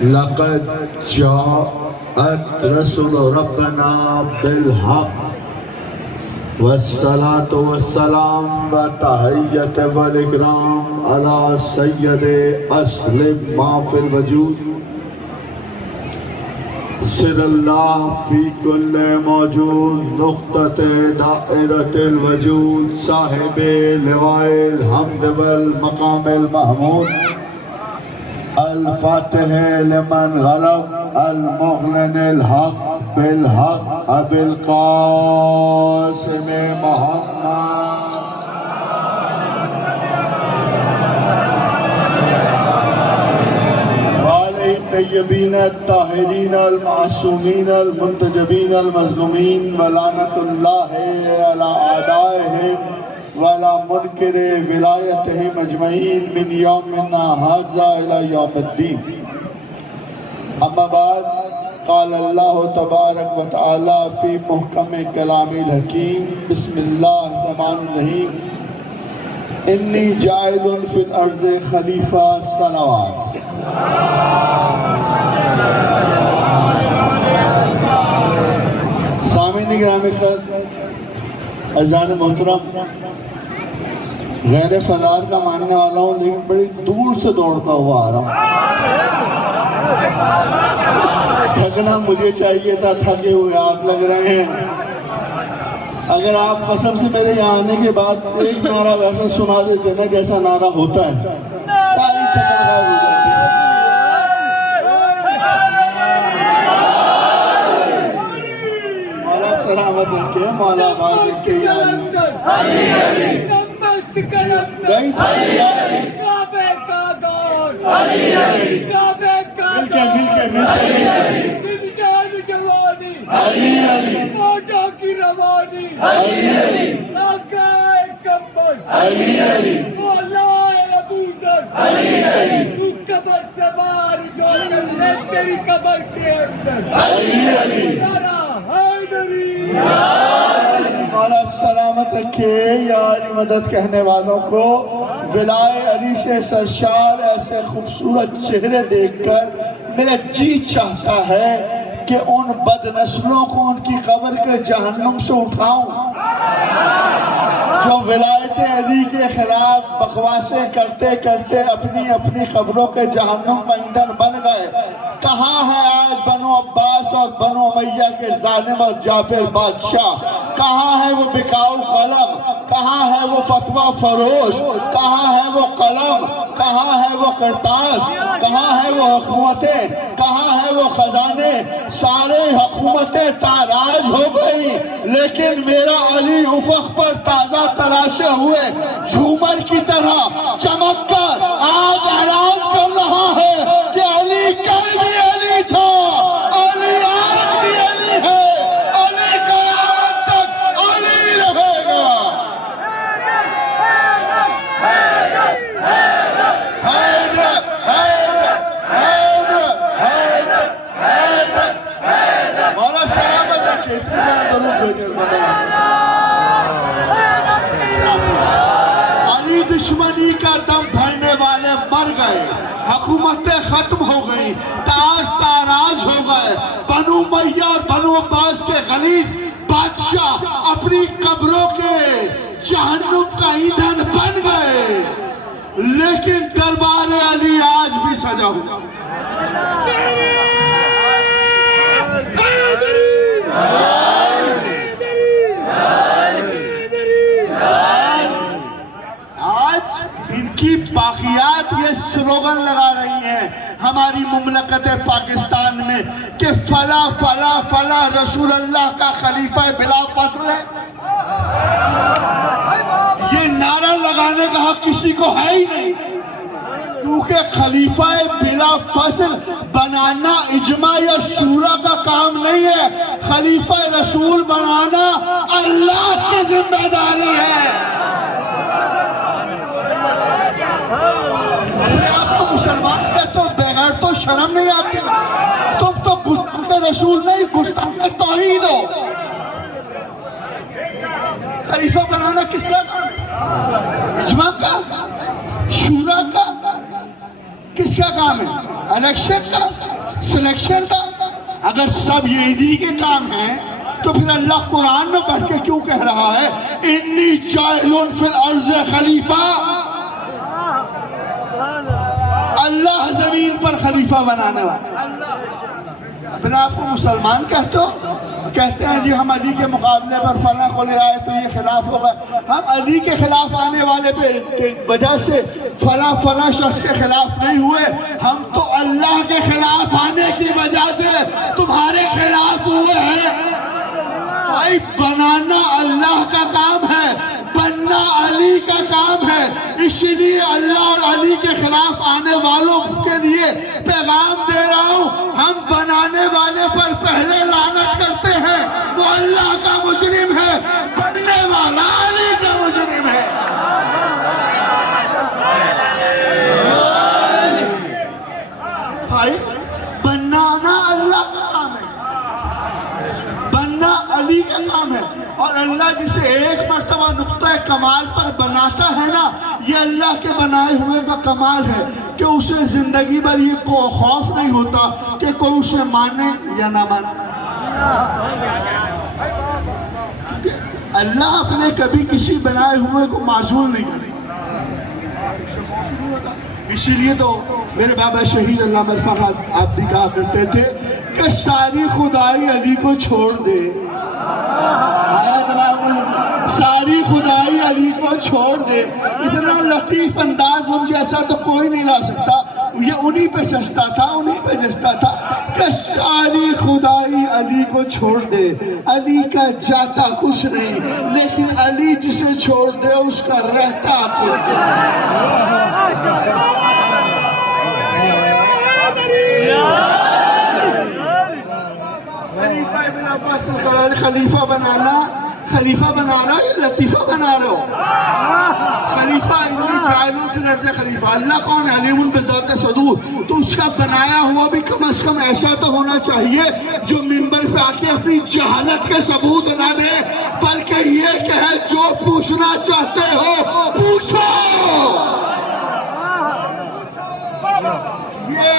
لقد جاءت رسل ربنا بالحق والصلاة والسلام وتحية والإكرام على سيد أصل ما في الوجود سر الله في كل موجود نقطة دائرة الوجود صاحب لواء الحمد والمقام المحمود الفاتح لمن غلب المعلن الحق بالحق أبي القاسم محمد الطيبين الطاهرين المعصومين المنتجبين المظلومين ولعنة الله على أعدائهم وعلى منكر ولايتهم أجمعين من يومنا هذا إلى يوم الدين. أما بعد قال الله تبارك وتعالى في محكم كلام الحكيم بسم الله الرحمن الرحيم إني جاعل في الأرض خليفة صلوات. سامعین گرامی عزیزان محترم، غیر فلار کا ماننے والا ہوں لیکن بڑی دور سے دوڑتا ہوا آ رہا ہوں. تھکنا مجھے چاہیے تھا، تھکے ہوئے آپ لگ رہے ہیں. اگر آپ قسم سے میرے یہاں آنے کے بعد ایک نعرہ ویسا سنا دیتے نا جیسا نعرہ ہوتا ہے، ساری تھکن غائب ہو جاتی ہے. مولا سلامت رکھے، مولا آباد رکھے. علی علی نمست کلندر، علی علی کعبے کا دور، علی علی کعبے کا دور، مل کے علی علی زندگان جوانی، علی علی موجوں کی روانی، علی علی آقا کمبر، علی علی مولا ابو ذر، علی علی تو قبر سے باہر جو ہے تیری قبر کے اندر، علی علی یارا حیدری. مولا سلامت رکھے. یا علی مدد کہنے والوں کو ولائے علی سے سرشار ایسے خوبصورت چہرے دیکھ کر میرا جی چاہتا ہے کہ ان بد نسلوں کو ان کی قبر کے جہنم سے اٹھاؤں جو ولایت علی کے خلاف بکواسیں کرتے کرتے اپنی قبروں کے جہنم کا ایندھن بن گئے. کہاں ہے آج بنو عباس اور بنو امیہ کے ظالم اور جابر بادشاہ؟ کہاں ہے وہ بکاؤ قلم؟ کہاں ہے وہ فتویٰ فروش؟ کہاں ہے وہ قلم؟ کہاں ہے وہ کرتاس؟ کہاں ہے وہ حکومتیں؟ کہاں ہے وہ خزانے؟ سارے حکومتیں تاراج ہو گئی، لیکن میرا علی افق پر تازہ تراشے ہوئے جھومر کی طرح چمک کر آج اعلان کر رہا ہے کہ علی کل بھی علی تھا، علی آج بھی علی ہے، علی قیامت تک علی رہے گا. مولا سلامت رکھے. علی دشمنی کا دم بھرنے والے مر گئے، حکومتیں ختم ہو گئی، تاج تاراج ہو گئے. بنو امیہ اور بنو عباس کے غلیظ بادشاہ اپنی قبروں کے جہنم کا ایندھن بن گئے، لیکن دربار علی آج بھی سجا ہوا. ان کی باقیات یہ سلوگن لگا رہی ہیں ہماری مملکت پاکستان میں کہ فلا فلا فلا رسول اللہ کا خلیفہ بلا فصل ہے. یہ نعرہ لگانے کا حق کسی کو ہے ہی نہیں، کیونکہ خلیفہ بلا فصل بنانا اجماع یا شورا کا کام نہیں ہے. خلیفہ رسول بنانا اللہ کی ذمہ داری ہے. اپنے آپ کو مسلمان کہتے ہو، بغیر تو شرم نہیں آتی. تم تو گستاخ رسول نہیں، گستاخ توحید ہو. خلیفہ بنانا کس کا کام؟ اجماع کا، شورا کا، کس کا کا کام ہے؟ الیکشن کا، سلیکشن کا؟ اگر سب یہ انہی کے کام ہیں تو پھر اللہ قرآن میں پڑھ کے کیوں کہہ رہا ہے انی جاعل فی الارض خلیفہ؟ اللہ زمین پر خلیفہ بنانے والا۔ اپنے آپ کو مسلمان کہتے ہیں جی ہم علی کے مقابلے پر فلاں کو لے آئے تو یہ خلاف ہوگا۔ ہم علی کے خلاف آنے والے پہ وجہ سے فلاں شخص کے خلاف نہیں ہوئے، ہم تو اللہ کے خلاف آنے کی وجہ سے تمہارے خلاف ہوئے ہیں۔ بھائی بنانا اللہ کا کام ہے، بننا علی کا کام ہے، اس لیے اللہ اور علی کے خلاف آنے والوں کے لیے پیغام دے رہا ہوں، ہم بنانے والے پر پہلے لعنت کرتے ہیں، وہ اللہ کا مجرم ہے، بننے والا علی کا مجرم ہے۔ بھائی بنانا اللہ کا کام ہے، بننا علی کا کام ہے، اور اللہ جسے ایک مرتبہ نقطہ کمال پر بناتا ہے نا، یہ اللہ کے بنائے ہوئے کا کمال ہے کہ اسے زندگی بھر یہ خوف نہیں ہوتا کہ کوئی اسے مانے یا نہ مانے۔ اللہ اپنے کبھی کسی بنائے ہوئے کو معزول نہیں کرتا، اسے خوف نہیں ہوتا۔ اسی لیے تو میرے بابا شہید علامہ فرحت عابدی کہا کرتے تھے کہ ساری خدائی علی کو چھوڑ دے، ساری خدائی علی کو چھوڑ دے۔ اتنا لطیف انداز ان جیسا تو کوئی نہیں لا سکتا، یہ انہی پہ سجتا تھا، انہی پہ جستا تھا کہ ساری خدائی علی کو چھوڑ دے، علی کا جاتا کچھ نہیں، لیکن علی جسے چھوڑ دے اس کا رہتا کچھ۔ خلیفہ ابن عباس خلیفہ بنا رہا ہے یا لطیفہ بنا رہا ہو؟ خلیفہ انی جاعل فی الارض خلیفہ، اللہ کون ہے؟ علیم بذات صدور، تو اس کا بنایا ہوا بھی کم از کم ایسا تو ہونا چاہیے جو منبر پہ آ کے اپنی جہالت کے ثبوت نہ دے، بلکہ یہ کہے جو پوچھنا چاہتے ہو پوچھو۔ یہ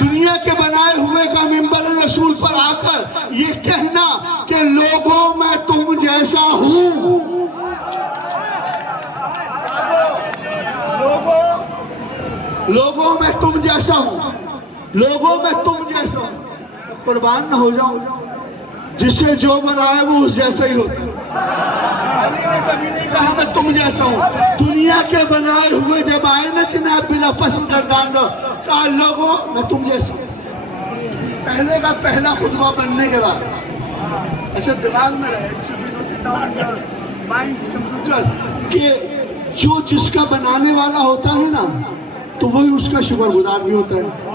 دنیا کے بنائے ہوئے کا منبر رسول پر آ کر یہ کہنا کہ لوگوں میں تم جیسا ہوں، لوگوں میں تم جیسا ہوں، لوگوں میں تم جیسا ہوں، قربان نہ ہو جاؤں، جسے جو بنائے وہ اس جیسا ہی ہوتا ہے۔ علی نے کبھی نہیں کہا میں تم جیسا ہوں، دنیا کے بنائے ہوئے جب آئے نا جناب بلا فصل گردان رہو، کہا لوگوں میں تم جیسا ہوں۔ پہلے کا پہلا خطبہ بننے کے بعد ایسے دماغ میں رہے کہ جو جس کا بنانے والا ہوتا ہے نا تو وہی اس کا شکر گزار بھی ہوتا ہے۔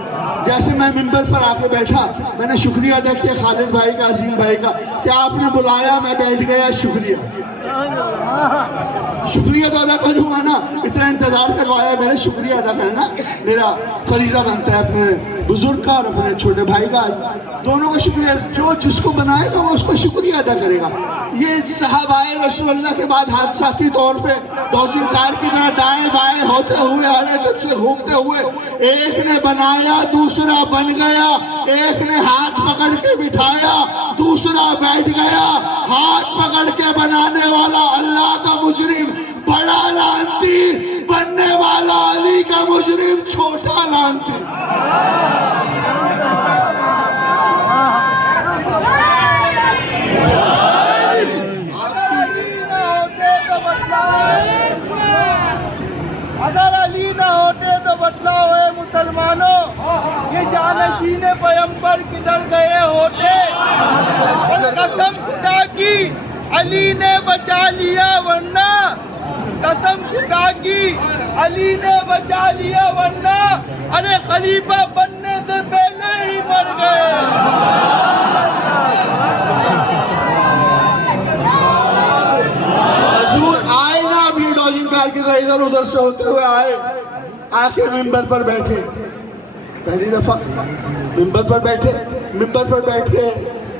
جیسے میں منبر پر آ کے بیٹھا، میں نے شکریہ ادا کیا خالد بھائی کا، عظیم بھائی کا، کہ آپ نے بلایا میں بیٹھ گیا، شکریہ تو ادا کروں گا نا، اتنا انتظار کروایا میں نے، شکریہ ادا کرنا میرا فریضہ بنتا ہے اپنے بزرگ کا اور اپنے چھوٹے بھائی کا، دونوں کا شکریہ۔ جو جس کو بنائے گا وہ اس کو شکریہ ادا کرے گا۔ یہ صحابہ رسول اللہ کے بعد حادثاتی طور پہ دوسری کار کی طرح دائیں بائیں ہوتے ہوئے حرکت سے گھومتے ہوئے، ایک نے بنایا دوسرا بن گیا، ایک نے ہاتھ پکڑ کے بٹھایا دوسرا بیٹھ گیا، ہاتھ پکڑ کے بنانے والا اللہ کا مجرم بڑا لعنتی، بننے والا علی کا مجرم چھوٹا لعنتی۔ اگر علی نہ ہوتے تو بدلا ہوئے مسلمانوں، یہ جانشین پیغمبر کدھر گئے ہوتے؟ اور قسم خدا کی علی نے بچا لیا ورنہ، قسم خدا کی علی نے بچا لیا ورنہ ارے خلیفہ بننے سے پہلے ہی مر گئے۔ حضور آئے نا اب یہ ڈوجنگ کار کی طرح ادھر ادھر سے ہوتے ہوئے آئے، آ کے ممبر پر بیٹھے، پہلی دفعہ ممبر پر بیٹھے، ممبر پر بیٹھ کے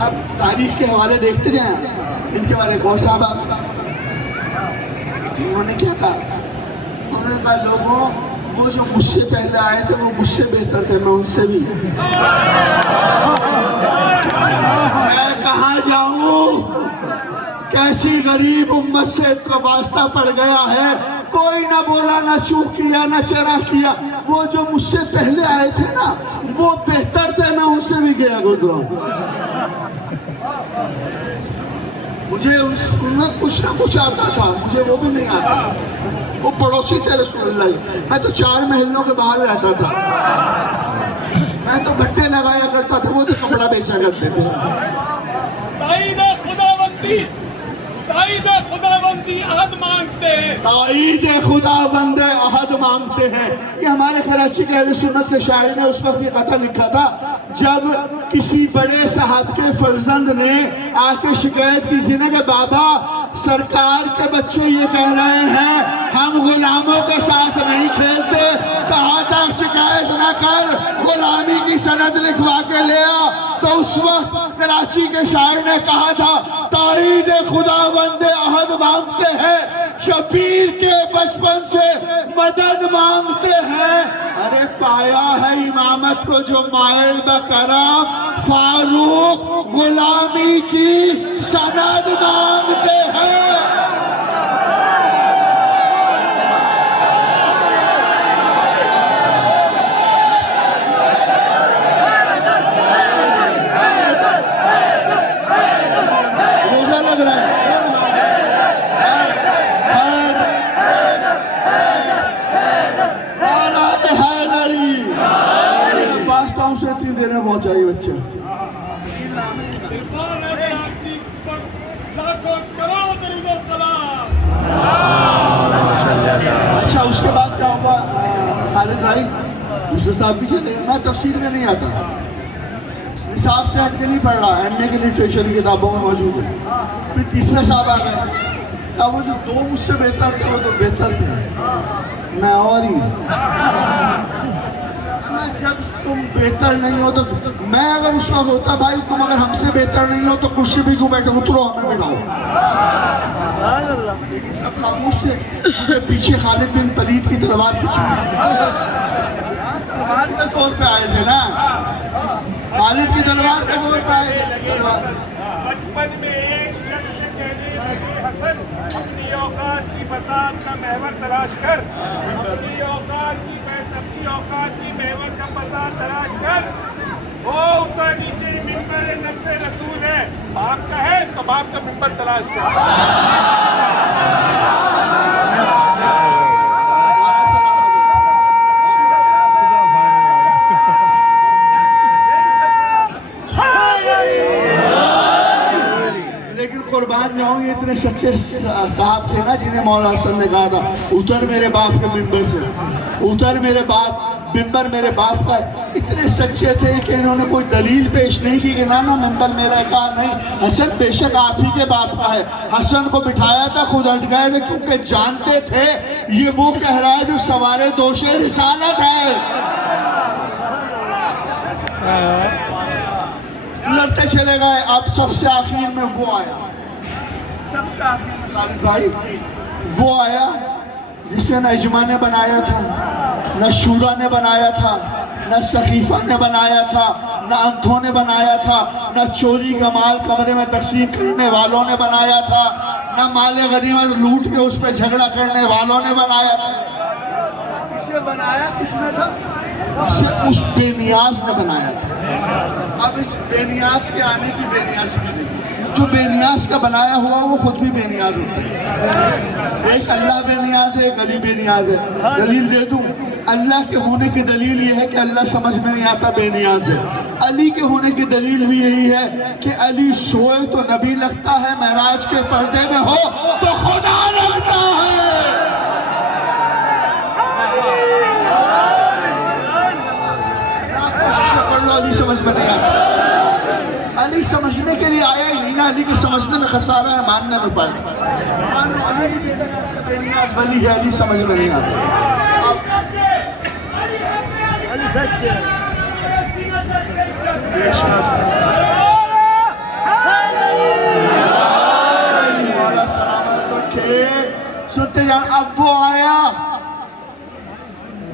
اب تاریخ کے حوالے دیکھتے جائیں. ان کے بارے غور صاحب انہوں نے کیا کہا؟ انہوں نے کہا لوگوں وہ جو مجھ سے پہلے آئے تھے وہ مجھ سے بہتر تھے, میں ان سے بھی. میں کہاں جاؤں, کیسی غریب امت سے واسطہ پڑ گیا ہے. کوئی نہ بولا, نہ چوک کیا, نہ چرا کیا. وہ جو مجھ سے پہلے آئے تھے نا وہ بہتر تھے, میں ان سے بھی گیا گزرا ہوں. مجھے ان میں کچھ نہ کچھ آتا تھا, مجھے وہ بھی نہیں آتا. وہ پڑوسی تھے رسول اللہ. میں تو 4 محلوں کے باہر رہتا تھا. میں تو بھٹے لگایا کرتا تھا, وہ تو کپڑا بیچا کرتے تھے. تائید خدا بندی عہد مانگتے ہیں. تائید خدا بند عہد مانگتے ہیں. یہ ہمارے کراچی کے اہل سنت کے شاعر نے اس وقت یہ قطعہ لکھا تھا جب کسی بڑے صاحب کے فرزند نے آ کے شکایت کی تھی نا کہ بابا سرکار کے بچے یہ کہہ رہے ہیں ہم غلاموں کے ساتھ نہیں کھیلتے. کہا تھا شکایت نہ کر, غلامی کی سند لکھوا کے لے آ. تو اس وقت کراچی کے شاعر نے کہا تھا تائید خدا بند عہد مانگتے ہیں, شبیر کے بچپن سے مدد مانگتے ہیں. ارے پایا ہے امامت کو جو مائل بکرام, فاروق غلامی کی سند مانگتے ہیں. پہنچائی بچے. اچھا اس کے بعد کیا ہوگا خالد بھائی, دوسرے صاحب بھی چلے. میں تفسیر میں نہیں آتا, نصاب سے ہٹ کے نہیں پڑھ رہا, ایم اے کی لٹریچر کی کتابوں میں موجود ہے. پھر تیسرے صاحب آ گئے, کہا وہ جو 2 مجھ سے بہتر تھے وہ تو بہتر تھے, میں اور ہی. جب تم بہتر نہیں ہو تو میں اگر اس وقت ہوتا بھائی تم اگر ہم سے بہتر نہیں ہو تو کرسی بھی کیوں بیٹھے, اترو ہمیں بٹھاؤ. لیکن سب خاموش تھے. پیچھے خالد بن ولید کی تلوار کھینچی, تلوار کے طور پہ آئے تھے نا, خالد کی تلوار کے طور پہ آئے تھے. بچپن میں ایک شخص کہنے لگے حسن اپنی اوقات کی بساط کا محور تلاش کر, اپنی اوقات کی محور کا بساط تلاش کر. وہ اوپر نیچے ممبر نفس رسول ہے, باپ کا ہے تو باپ کا ممبر تلاش کر. قربان جاؤں, یہ اتنے سچے صاحب تھے نا جنہیں مولا حسن نے کہا تھا اتر میرے باپ کے ممبر سے, اتر میرے باپ ممبر میرے باپ کا. اتنے سچے تھے کہ انہوں نے کوئی دلیل پیش نہیں کی کہ نا ممبر میرا. کہا نہیں حسن بے شک آپ ہی کے باپ کا ہے. حسن کو بٹھایا تھا, خود ہٹ گئے تھے کیونکہ جانتے تھے یہ وہ کہہ رہا ہے جو سوارے دوش رسالت ہے. لڑتے چلے گئے. اب سب سے آخر میں وہ آیا, سب سے آخر میں خالد بھائی وہ آیا جسے نہ اجماع نے بنایا تھا, نہ شورا نے بنایا تھا, نہ سخیفہ نے بنایا تھا, نہ انتھوں نے بنایا تھا, نہ چوری کا مال کمرے میں تقسیم کرنے والوں نے بنایا تھا, نہ مال غنیمت لوٹ کے اس پہ جھگڑا کرنے والوں نے بنایا تھا. اسے بنایا کس نے تھا؟ اسے اس بے نیاز نے بنایا تھا. اب اس بے نیاز کے آنے کی بے نیازی کی نہیں, جو بے نیاز کا بنایا ہوا وہ خود بھی بے نیاز ہوتا ہے. ایک اللہ بے نیاز ہے, ایک علی بے نیاز ہے. دلیل دے دوں, اللہ کے ہونے کی دلیل یہ ہے کہ اللہ سمجھ میں نہیں آتا, بے نیاز ہے. علی کے ہونے کی دلیل بھی یہی ہے کہ علی سوئے تو نبی لگتا ہے, معراج کے پردے میں ہو تو خدا لگتا ہے. علی سمجھ میں نہیں آتا. علی سمجھنے کے لیے آیا ہی نہیں نا, علی کے سمجھنے میں خسارہ ہے, ماننے میں فائدہ. مانو علی بے نیاز ولی ہے, علی سمجھ میں نہیں آتا. سنتے جان. اب وہ آیا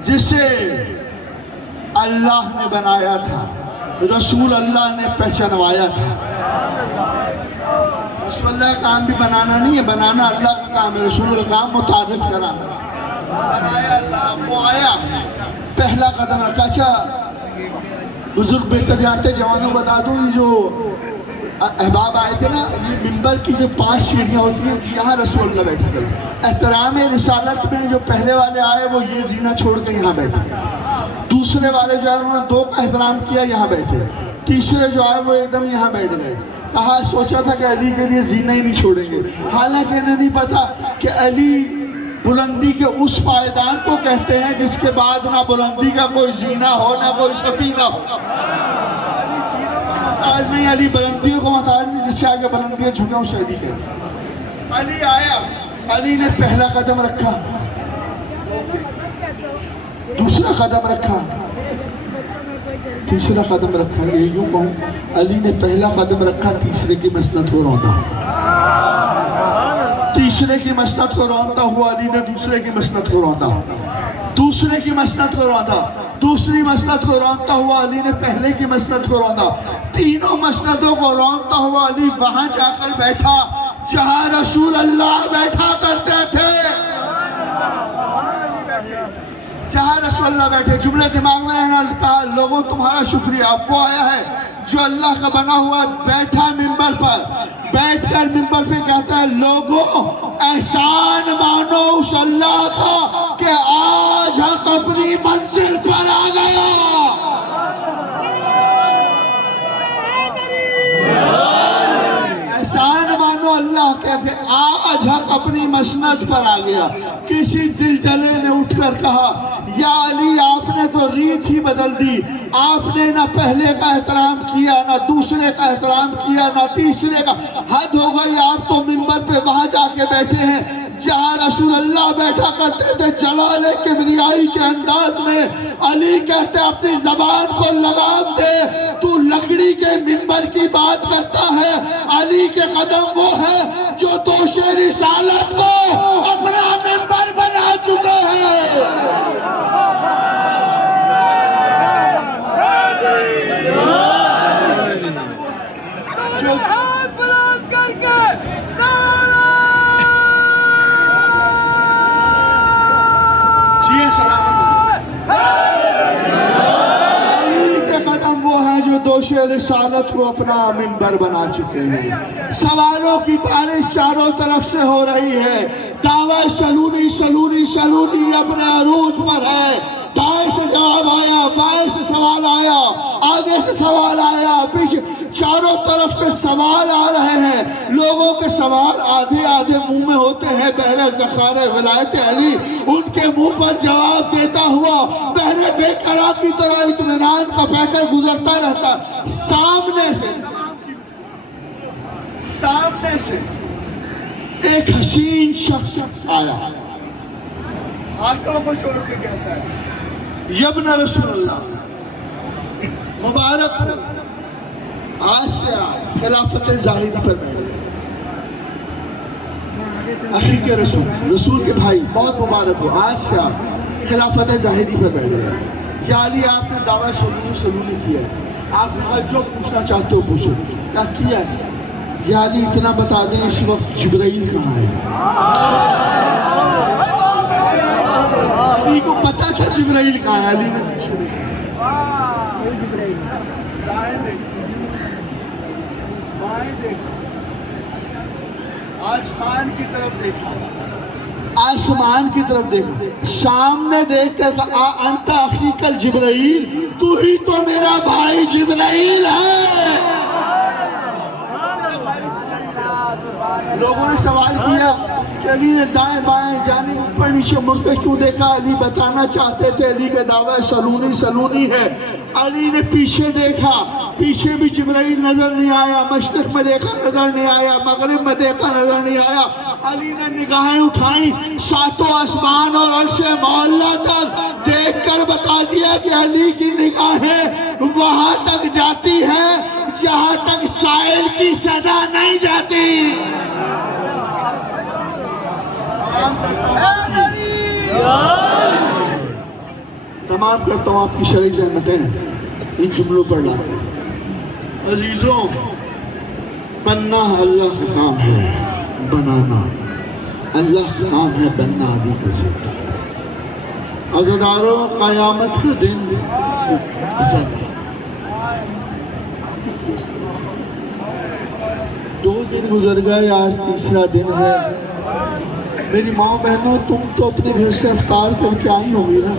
جسے اللہ نے بنایا تھا, رسول اللہ نے پہچانوایا تھا. رسول اللہ کا کام بھی بنانا نہیں ہے, بنانا اللہ کا کام ہے, رسول کا کام متعارف کرانا. بنایا اللہ, وہ آیا, پہلا قدم رکھا. اچھا بزرگ بہتر جانتے, جوانوں بتا دوں, جو احباب آئے تھے نا, یہ منبر کی جو 5 سیڑھیاں ہوتی ہیں, یہاں رسول اللہ بیٹھے تھے. احترام رسالت میں جو پہلے والے آئے وہ یہ زینہ چھوڑ کے یہاں بیٹھے. دوسرے والے جو آئے انہوں نے 2 کا احترام کیا, یہاں بیٹھے. تیسرے جو آئے وہ ایک دم یہاں بیٹھ گئے. کہا, سوچا تھا کہ علی کے لیے زینہ ہی نہیں چھوڑیں گے, حالانکہ انہیں نہیں پتا کہ علی بلندی کے اس پائیدان کو کہتے ہیں جس کے بعد نہ بلندی کا کوئی زینہ ہو, نہ کوئی سفینہ ہو. محتاج نہیں, علی بلندیوں کو محتاج نہیں, جس سے آگے بلندیاں جھکے اسے علی کہتے ہیں. علی آیا, علی نے پہلا قدم رکھا, دوسرا قدم رکھا, تیسرا قدم رکھا. یہ یوں کہوں, علی نے پہلا قدم رکھا, تیسرے کی مسند کو روندا. تیسرے کی مسند کو روندا ہوا علی نے دوسرے کی مسند کو روندا. دوسرے کی مسند کو روندا, دوسری مسند کو روندا ہوا علی نے پہلے کی مسند کو روندا. تینوں مسندوں کو روندا ہوا علی وہاں جا کر بیٹھا جہاں رسول اللہ بیٹھا کرتے تھے. جہاں رسول اللہ بیٹھے. جملے دماغ میں رہنا, کہا لوگوں تمہارا شکریہ. اب وہ آیا ہے جو اللہ کا بنا ہوا, بیٹھا منبر پر, بیٹھ کر منبر پہ کہتا ہے, لوگوں احسان مانو اس اللہ کا کہ آج حق اپنی منزل پر آ گیا. احسان مانو اللہ کہ آج حق اپنی مسند پر آ گیا. کسی زلزلے نے اٹھ کر کہا, یا علی آپ نے تو ریت ہی بدل دی, آپ نے نہ پہلے کا احترام کیا, نہ دوسرے کا احترام کیا, نہ تیسرے کا. حد ہو گئی, آپ تو منبر پہ وہاں جا کے بیٹھے ہیں جہاں رسول اللہ بیٹھا کرتے تھے. جلال کبریائی کے انداز میں علی کہتے اپنی زبان کو لگام دے, تو لکڑی کے منبر کی بات کرتا ہے. علی کے قدم وہ ہے جو دوش رسالت کو اپنا منبر بنا چکے ہیں. ہاتھ بلند کر کے علی کے قدم وہ ہیں جو دوش رسالت کو اپنا منبر بنا چکے ہیں. سوالوں کی بارش چاروں طرف سے ہو رہی ہے. دعویٰ سلونی سلونی سلونی اپنے عروج پر ہے. دائیں سے جواب آیا, بائیں سے سوال آیا, آگے سے سوال آیا, پیچھے, چاروں طرف سے سوال آ رہے ہیں. لوگوں کے سوال آدھے آدھے منہ میں ہوتے ہیں. بہر ذخائر ولایت علی ان کے منہ پر جواب دیتا ہوا بہر بے قرار کی طرح اطمینان کا پیکر گزرتا رہتا. سامنے سے ایک حسین شخص آیا, ہاتھوں کو جوڑ کے کہتا ہے, یبن رسول اللہ مبارک ہو, آج سے آپ خلافت ظاہری پر بیٹھے. اخی کے رسول کے بھائی بہت مبارک ہو, آج سے آپ خلافت ظاہری پر بیٹھ گئے. یا علی آپ نے دعویٰ سلونی کیا ہے, آپ نے کہا جو پوچھنا چاہتے ہو پوچھو. کیا کیا ہے؟ یا علی اتنا بتا دیں اس وقت جبرائیل کہاں ہے. علی کو پتا تھا جبرائیل کہاں ہے. علی نے آسمان کی طرف دیکھا, آسمان کی طرف دیکھا, سامنے دیکھ کر کہا, انت اخیک الجبرائیل, تو ہی تو میرا بھائی جبرائیل ہے. لوگوں نے سوال کیا کہ علی نے دائیں بائیں جانب اوپر نیچے مڑ کے کیوں دیکھا. علی بتانا چاہتے تھے علی کا دعویٰ سلونی ہے. علی نے پیچھے دیکھا, پیچھے بھی جبرائیل نظر نہیں آیا. مشرق میں دیکھا نظر نہیں آیا, مغرب میں دیکھا نظر نہیں آیا. علی نے نگاہیں اٹھائیں, ساتوں آسمان اور عرش معلیٰ تک دیکھ کر بتا دیا کہ علی کی نگاہیں وہاں تک جاتی ہیں جہاں تک سائل کی صدا نہیں جاتی. تمام کرتا ہوں آپ کی شرعی زحمتیں ان جملوں پر لاتے ہیں. عزیزوں، بننا اللہ کا کام ہے، بنانا اللہ کا کام ہے، بننا ابھی گزرتا ہے. عزاداروں، قیامت کا دن گزر رہا ہے. 2 دن گزر گئے، آج تیسرا دن ہے. میری ماں بہنوں، تم تو اپنے گھر سے افطار کر کے آئی ہوگی نا،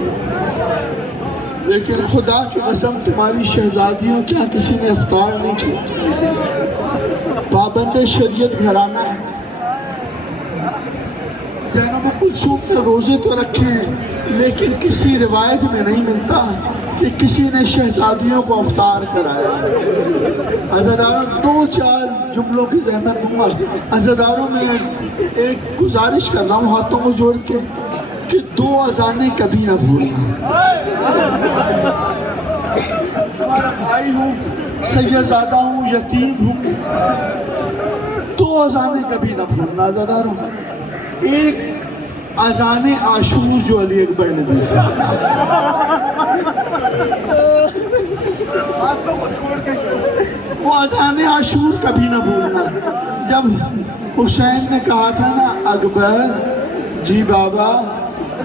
لیکن خدا کی قسم تمہاری شہزادیوں کیا کسی نے افطار نہیں کیا؟ پابند شریعت گھرانہ ہے. زینب کلثوم نے روزے تو رکھے ہیں، لیکن کسی روایت میں نہیں ملتا کہ کسی نے شہزادیوں کو افطار کرایا. عزاداروں، 2-4 جملوں کی زحمت دوں گا. عزاداروں، میں ایک گزارش کر رہا ہوں ہاتھوں کو جوڑ کے کہ 2 اذانیں کبھی نہ بھولنا. تمہارا بھائی ہوں، سیدزادہ ہوں، یتیم ہوں. 2 اذانیں کبھی نہ بھولنا. عزاداروں، ایک اذان عاشور جو علی اکبر نے دی، وہ اذان عاشور کبھی نہ بھولنا. جب حسین نے کہا تھا نا، اکبر جی بابا،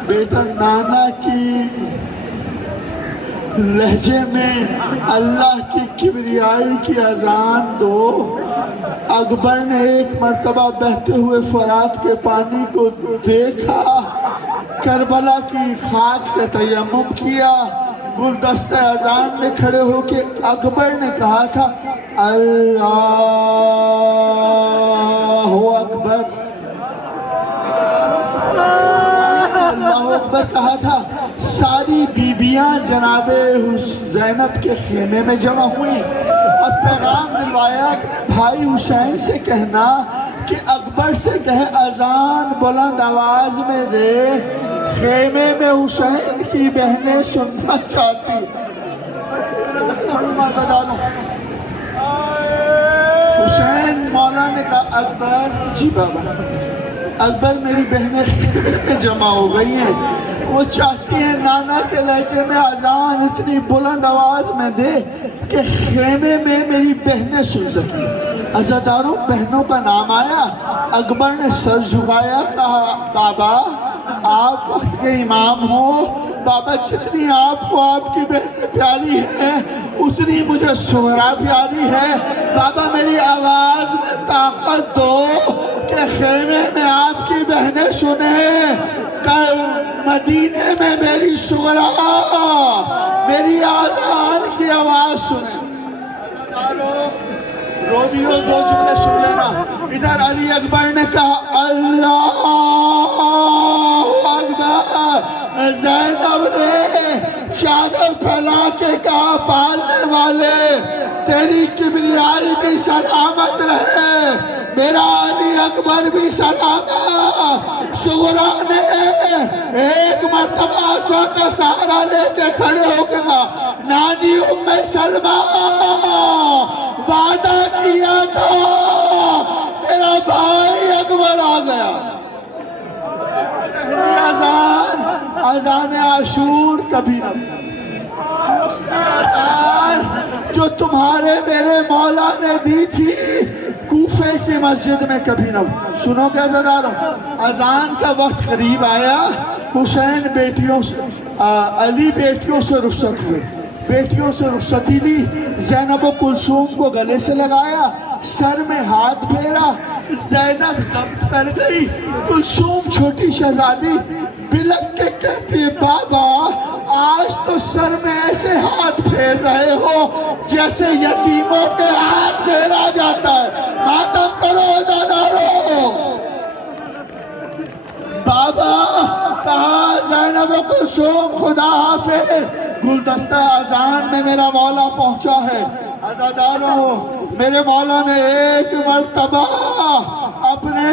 بیٹا نانا کی لہجے میں اللہ کی کبریائی کی اذان دو. اکبر نے ایک مرتبہ بہتے ہوئے فرات کے پانی کو دیکھا، کربلا کی خاک سے تیمم کیا، گلدستہ اذان میں کھڑے ہو کے اکبر نے کہا تھا اللہ اکبر. اللہ اکبر کہا تھا. ساری بیبیاں جناب زینب کے خیمے میں جمع ہوئی اور پیغام دلوایا، بھائی حسین سے کہنا کہ اکبر سے کہے اذان بلند آواز میں دے، خیمے میں حسین کی بہنیں سننا چاہتی. حسین مولا نے کہا، اکبر جی بابا. اکبر، میری بہنیں خیمے میں جمع ہو گئی ہیں، وہ چاہتی ہیں نانا کے لہجے میں اذان اتنی بلند آواز میں دے کہ خیمے میں میری بہنیں سن سکیں. عزاداروں، بہنوں کا نام آیا. اکبر نے سر جھکایا، کہا بابا آپ وقت کے امام ہو، بابا جتنی آپ کو آپ کی بہنیں پیاری ہیں اتنی مجھے سہرا پیاری ہے. بابا میری آواز میں طاقت دو کہ خیمے میں آپ کی بہنیں سنیں، کل مدینے میں میری سغرا میری آذان کی آواز سنیں. روبیو 2 جملے سن لینا. ادھر علی اکبر نے کہا اللہ اکبر. زینب نے چادر پھیلا کے کہا پالنے والے تیری کبریائی بھی سلامت رہے، میرا علی اکبر بھی سلامت. سغرا نے ایک مرتبہ آسا کا سہارا لے کے کھڑے ہو کے کہا، نانی ام سلمہ، وعدہ کیا تھا میرا بھائی اکبر آ گیا. پہلی اذان عاشور کبھی نہ جو تمہارے میرے مولا نے دی تھی کوفے کی مسجد میں کبھی نہ. سنو گے عزاداروں، اذان کا وقت قریب آیا. حسین بیٹیوں سے علی بیٹیوں سے رخصت ہوئے، بیٹیوں سے رخصتی لی. زینب کلثوم کو گلے سے لگایا، سر میں ہاتھ پھیرا. زینب ضبط کر گئی. کلثوم چھوٹی شہزادی بلک کے کہتی ہے، بابا آج تو سر میں ایسے ہاتھ پھیر رہے ہو جیسے یتیموں کے ہاتھ پھیرا جاتا ہے. ماتم کرو عزاداروں. بابا کہا، زینب کلثوم خدا حافظ، گلدستہ اذان میں میرا مولا پہنچا ہے. عزاداروں، میرے مولا نے ایک مرتبہ اپنے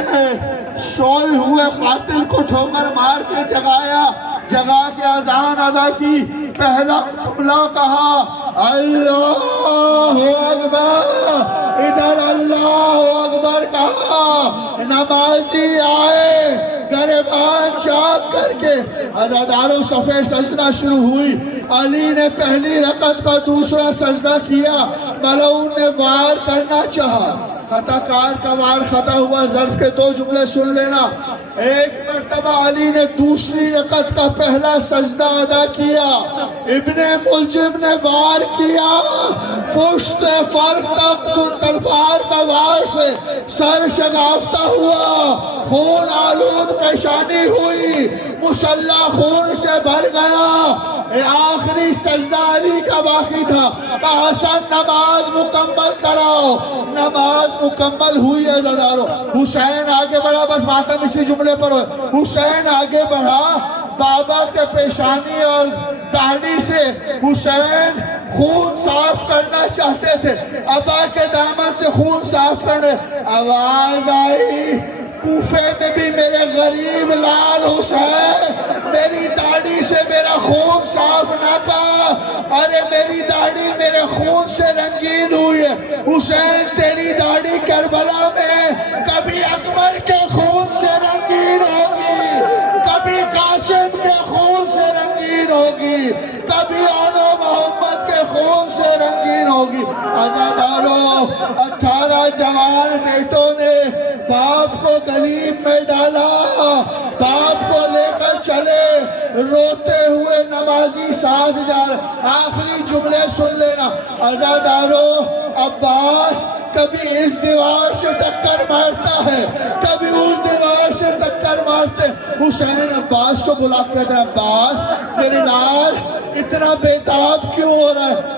سوئے ہوئے قاتل کو ٹھوکر مار کے جگا کے اذان ادا کی. پہلا جملہ کہا اللہ اکبر. ادھر اللہ اکبر کہا. نمازی آئے، گریبان چاک کر کے عزاداروں صفحے سجدہ شروع ہوئی. علی نے پہلی رکعت کا دوسرا سجدہ کیا. ملعون نے وار کرنا چاہا. خطا کار کا وار خطا ہوا. ظرف کے دو جملے سن لینا. ایک مرتبہ علی نے دوسری رکعت کا پہلا سجدہ ادا کیا. ابن ملجم نے وار کیا. پشت فرق تک تلوار کا وار سے سر شگافتہ ہوا. خون آلود پیشانی ہوئی. مسلح خون سے بھر گیا. آخری سجدہ علی کا باقی تھا. حسن نماز مکمل کراؤ. نماز مکمل ہوئی ہے عزادارو. حسین آگے بڑھا. بس ماتم اسی جملے پر ہوئے. حسین آگے بڑھا. بابا کے پیشانی اور داڑھی سے حسین خون صاف کرنا چاہتے تھے. ابا کے دامن سے خون صاف کرنے. آواز آئی کوفے میں بھی میرے غریب لال حسین میری داڑھی سے میرا خون صاف نہ کر. ارے میری داڑھی میرے خون سے رنگین ہوئی ہے. حسین تیری داڑھی کربلا میں کبھی اکبر کے خون سے رنگین ہوگی, کبھی قاسم کے خون سے رنگین ہوگی, کبھی آل محمد کے خون سے رنگین ہوگی. عزادارو 18 جوان بیٹوں نے باپ کو گلیم میں ڈالا. باپ کو لے کر چلے. روتے ہوئے نمازی ساتھ جا رہے. آخری جملے سن لینا عزادارو. عباس کبھی اس دیوار سے ٹکر مارتا ہے, کبھی اس دیوار سے ٹکر مارتے. حسین عباس کو بلا کے کہتا ہے عباس میرے لال اتنا بیتاب کیوں ہو رہا ہے؟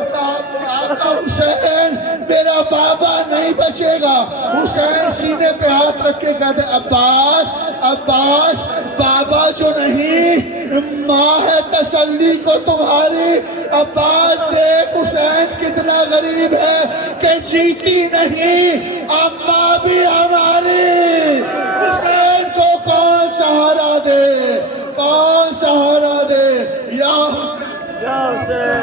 آقا حسین میرا بابا نہیں بچے گا. حسین سینے پہ ہاتھ رکھ کے کہتے ہیں عباس عباس بابا جو نہیں ماں ہے تسلی کو تمہاری. عباس دیکھ حسین کتنا غریب ہے کہ جیتی نہیں اماں بھی ہماری. حسین کو کون سہارا دے, کون سہارا دے؟ یا حسین